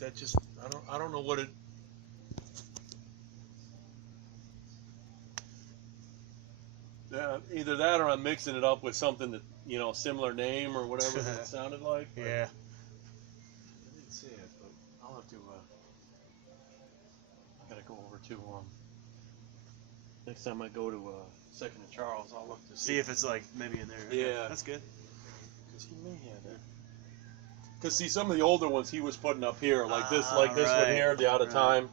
that just I don't know what it. Either that or I'm mixing it up with something that, you know, similar name or whatever that it sounded like. Yeah. I didn't see it, but I'll have to. I gotta go over to next time I go to Second and Charles, I'll look to See if it's like maybe in there. Yeah, okay. That's good. Because he may have it. Because see, some of the older ones he was putting up here, like this one right. here, the out of time,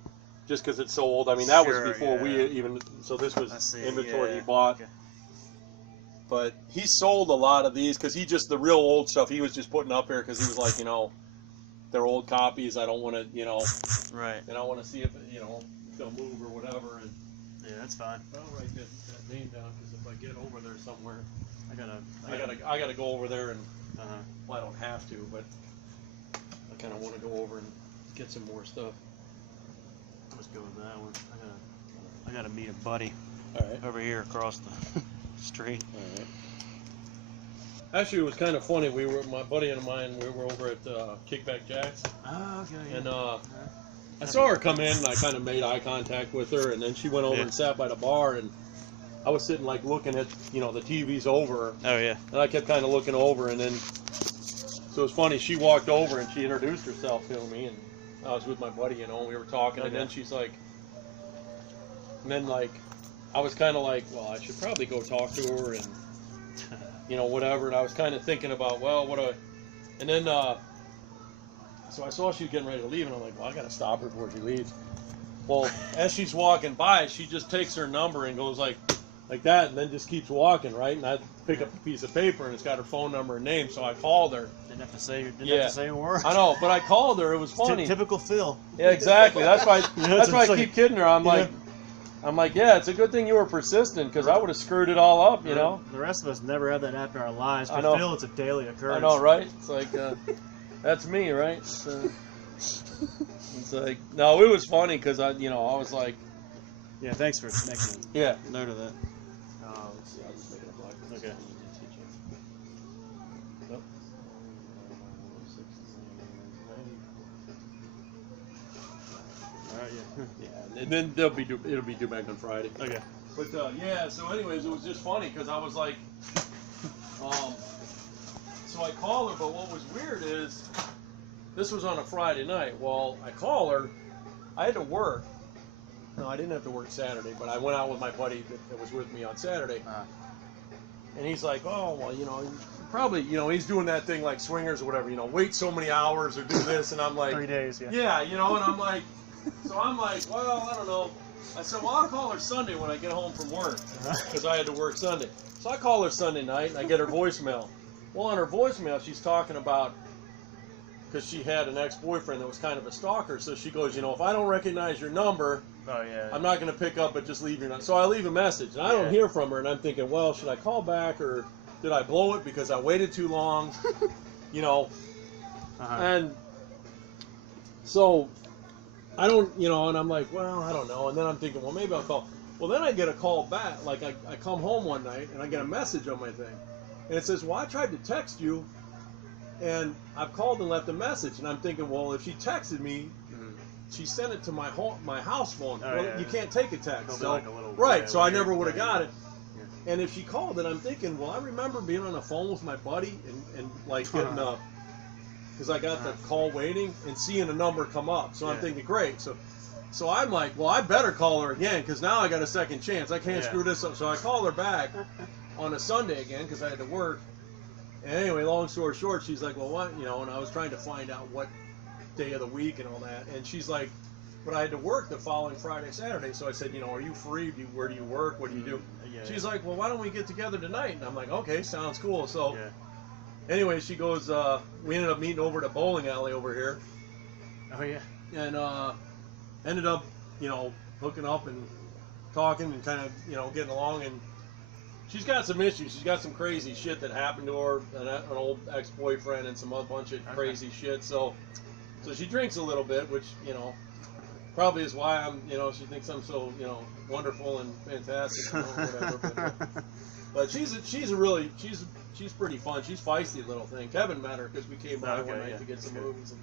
just because it's so old. I mean, that was before yeah. we even. So this was inventory he bought. Okay. But he sold a lot of these because he just, the real old stuff, he was just putting up here because he was like, you know, they're old copies. I don't want to, you know, right. And I want to see if, you know, if they'll move or whatever. And yeah, that's fine. I'll write that name down because if I get over there somewhere, I gotta go over there and, Uh-huh. well, I don't have to, but I kind of want to go over and get some more stuff. Let's go with that one. I gotta meet a buddy. All right. Over here across the street. All right. Actually, it was kind of funny. My buddy and mine, we were over at Kickback Jack's. Oh, okay. And I saw her come in, and I kind of made eye contact with her, and then she went over and sat by the bar, and I was sitting like looking at, you know, the TV's over. Oh yeah. And I kept kind of looking over, and then so it was funny. She walked over and she introduced herself to me, and I was with my buddy, you know, and we were talking, and then she's like, and then like, I was kind of like, well, I should probably go talk to her and, you know, whatever. And I was kind of thinking about, well, and then, so I saw she was getting ready to leave, and I'm like, well, I got to stop her before she leaves. Well, as she's walking by, she just takes her number and goes like that, and then just keeps walking, right? And I pick up a piece of paper, and it's got her phone number and name, so I called her. Didn't have to say a word. I know, but I called her. It was funny. Typical Phil. Yeah, exactly. That's why. That's why I keep kidding her. I'm like, yeah, it's a good thing you were persistent because I would have screwed it all up, you know. The rest of us never had that happen in our lives. But Phil, it's a daily occurrence. I know, right? It's like, that's me, right? It's like, no, it was funny because I was like, yeah, thanks for making note of that. Let's see, I'll just make it a black. Okay. Nope. All right, yeah. Yeah, and then it'll be due back on Friday. Okay. But yeah, so anyways, it was just funny because I was like, so I call her, but what was weird is this was on a Friday night. Well, I call her. I had to work. No, I didn't have to work Saturday, but I went out with my buddy that was with me on Saturday. And he's like, oh, well, you know, probably, you know, he's doing that thing like swingers or whatever, you know, wait so many hours or do this. And I'm like, 3 days, yeah. Yeah, you know, and I'm like, so I'm like, well, I don't know. I said, well, I'll call her Sunday when I get home from work because I had to work Sunday. So I call her Sunday night and I get her voicemail. Well, on her voicemail, she's talking about, because she had an ex-boyfriend that was kind of a stalker. So she goes, you know, if I don't recognize your number, I'm not going to pick up, but just leave your number. So I leave a message, and I don't hear from her, and I'm thinking, well, should I call back, or did I blow it because I waited too long? You know, and so I don't, you know, and I'm like, well, I don't know. And then I'm thinking, well, maybe I'll call. Well, then I get a call back. Like, I come home one night, and I get a message on my thing. And it says, well, I tried to text you, and I've called and left a message. And I'm thinking, well, if she texted me, she sent it to my house phone. You can't take a text. So, like a little, so I never would have got it. Yeah. And if she called it, I'm thinking, well, I remember being on the phone with my buddy and like getting because I got the call waiting and seeing a number come up. So I'm thinking, great. So I'm like, well, I better call her again because now I got a second chance. I can't screw this up. So I call her back on a Sunday again because I had to work. And anyway, long story short, she's like, well, what? You know, and I was trying to find out what day of the week and all that. And she's like, but I had to work the following Friday, Saturday. So I said, you know, are you free? Where do you work? What do you do? She's like, well, why don't we get together tonight? And I'm like, okay, sounds cool. So anyway, she goes, we ended up meeting over at a bowling alley over here. Oh, yeah. And ended up, you know, hooking up and talking and kind of, you know, getting along. And she's got some issues. She's got some crazy shit that happened to her, an old ex-boyfriend and some other bunch of crazy shit. So she drinks a little bit, which, you know, probably is why I'm, you know, she thinks I'm so, you know, wonderful and fantastic, you know, whatever. But she's pretty fun. She's feisty little thing. Kevin met her because we came by one night to get some movies.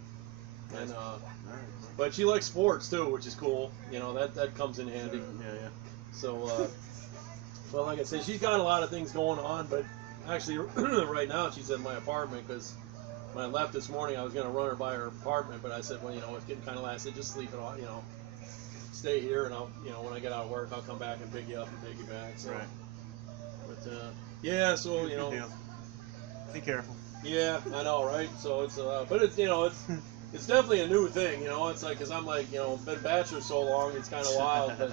And All right. but she likes sports too, which is cool. You know, that comes in handy. Yeah. So, well, like I said, she's got a lot of things going on, but actually, right now she's at my apartment because when I left this morning, I was going to run her by her apartment, but I said, well, you know, it's getting kind of late. I said, just sleep it off, you know, stay here, and I'll, you know, when I get out of work, I'll come back and pick you up and take you back. So, Right. but yeah, so you know, Good deal. Be careful. yeah, I know, right? So it's, but it's, you know, it's definitely a new thing, you know. It's like, cause I'm like, you know, been bachelor so long, it's kind of wild, but.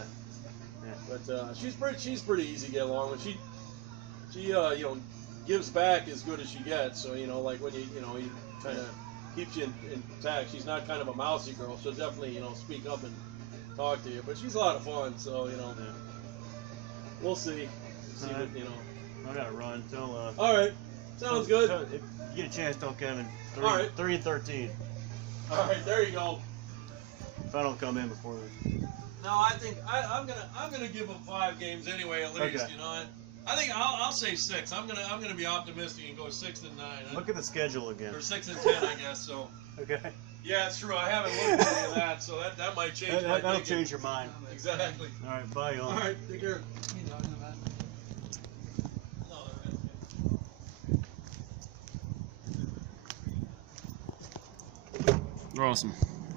But she's pretty easy to get along with. She you know, gives back as good as she gets. So you know, like when you know, he kind of keeps you intact. She's not kind of a mousy girl. She'll definitely, you know, speak up and talk to you. But she's a lot of fun. So you know, we'll see. See what, you know. I gotta run. Till All right, sounds good. So if you get a chance, tell Kevin. 3 and 13. All right, there you go. If I don't come in before then. No, I think I'm gonna give them 5 games anyway at least. Okay. You know, I think I'll say 6. I'm gonna be optimistic and go 6 and 9. Look at the schedule again. Or 6 and 10, I guess. So. Okay. Yeah, it's true. I haven't looked at any of that, so that might change my That'll thinking. change your mind. Exactly. All right, bye, y'all. All right, take care. You're awesome.